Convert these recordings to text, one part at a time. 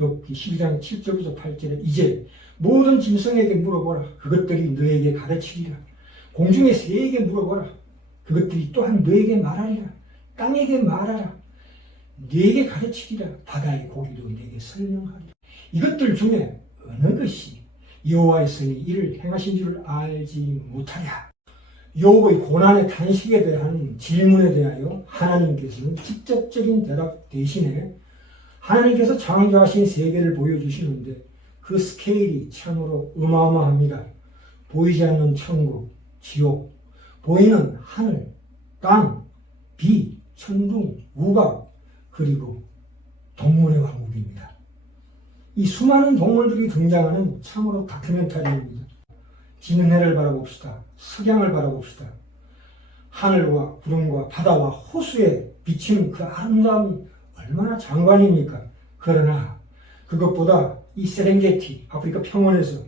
욥기 12장 7절부터 8절에 이제 모든 짐승에게 물어보라. 그것들이 너에게 가르치리라. 공중의 새에게 물어보라. 그것들이 또한 너에게 말하리라. 땅에게 말하라. 너에게 가르치리라. 바다의 고기도 너에게 설명하리라. 이것들 중에 어느 것이 여호와의 손이 이를 행하신 줄을 알지 못하랴. 욥의 고난의 탄식에 대한 질문에 대하여 하나님께서는 직접적인 대답 대신에 하나님께서 창조하신 세계를 보여주시는데 그 스케일이 참으로 어마어마합니다. 보이지 않는 천국, 지옥, 보이는 하늘, 땅, 비, 천둥, 우박, 그리고 동물의 왕국입니다. 이 수많은 동물들이 등장하는 참으로 다큐멘터리입니다. 지는 해를 바라봅시다. 석양을 바라봅시다. 하늘과 구름과 바다와 호수에 비치는 그 아름다움이 얼마나 장관입니까? 그러나 그것보다 이 세렝게티 아프리카 평원에서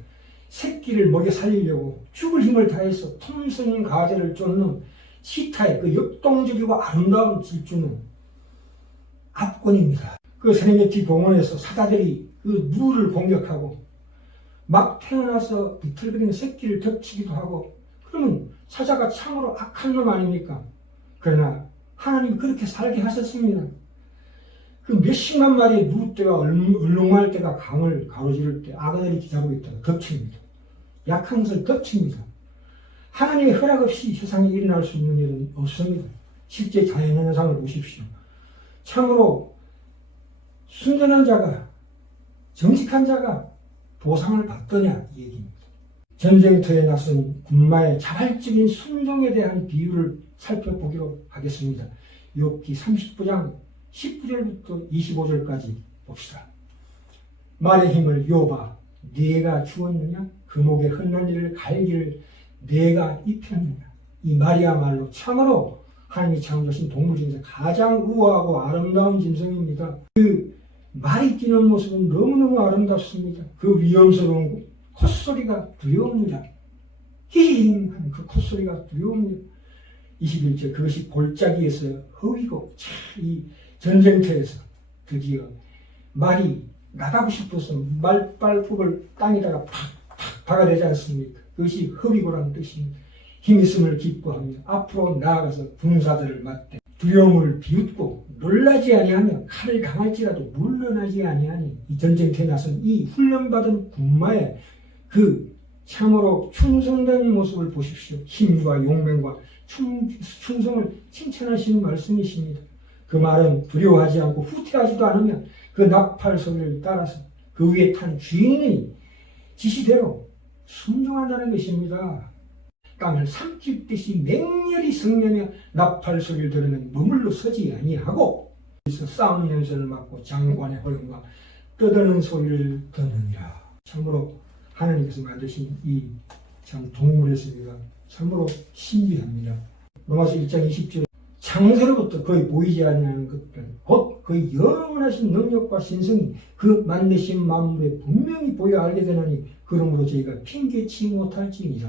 새끼를 먹여 살리려고 죽을 힘을 다해서 톰슨 가재를 쫓는 시타의 그 역동적이고 아름다운 질주는 압권입니다. 그 세렝게티 공원에서 사자들이 그 물을 공격하고 막 태어나서 비틀거리는 새끼를 덮치기도 하고 그러면 사자가 참으로 악한 놈 아닙니까? 그러나 하나님 그렇게 살게 하셨습니다. 그 몇십만 마리의 누떼가 얼룩말 때가 강을 가로지를 때 아가들이 기다리고 있다가 덮칩니다. 약한 것을 덮칩니다. 하나님의 허락 없이 세상에 일어날 수 있는 일은 없습니다. 실제 자연현상을 보십시오. 참으로 순전한 자가 정직한 자가 보상을 받더냐 이 얘기입니다. 전쟁터에 나선 군마의 자발적인 순종에 대한 비유를 살펴보기로 하겠습니다. 욥기 39장 19절부터 25절까지 봅시다. 말의 힘을 욥아 네가 주었느냐 금옥의 흩날리를 갈기를 네가 입혔느냐 이 말이야말로 참으로 하나님이 창조하신 동물 중에서 가장 우아하고 아름다운 짐승입니다. 그 말이 뛰는 모습은 너무너무 아름답습니다. 그 위험스러운 콧소리가 두려웁니다. 히힝 그 콧소리가 두려웁니다. 21절 그것이 골짜기에서 허위고 참이 전쟁터에서 드디어 말이 나가고 싶어서 말발굽을 땅에다가 팍팍 박아대지 않습니까? 그것이 허위고라는 뜻입니다. 힘 있음을 기뻐하며 앞으로 나아가서 군사들을 맞대 두려움을 비웃고 놀라지 아니하며 칼을 당할지라도 물러나지 아니하니 이 전쟁터에 나선 이 훈련받은 군마의 그 참으로 충성된 모습을 보십시오. 힘과 용맹과 충, 충성을 칭찬하신 말씀이십니다. 그 말은 두려워하지 않고 후퇴하지도 않으며 그 나팔 소리를 따라서 그 위에 탄 주인의 지시대로 순종한다는 것입니다. 땅을 삼킬 듯이 맹렬히 성내며 나팔 소리를 들으면 머물러 서지 아니하고 그래서 싸움 연설을 맡고 장관의 허용과 떠드는 소리를 듣느니라. 참으로 하나님께서 만드신 이 참 동물의 세계가 참으로 신비합니다. 로마서 1장 20절 창세로부터 거의 보이지 않는 것들 곧 그 영원하신 능력과 신성이 그 만드신 만물에 분명히 보여 알게 되나니 그러므로 저희가 핑계치 못할지니라.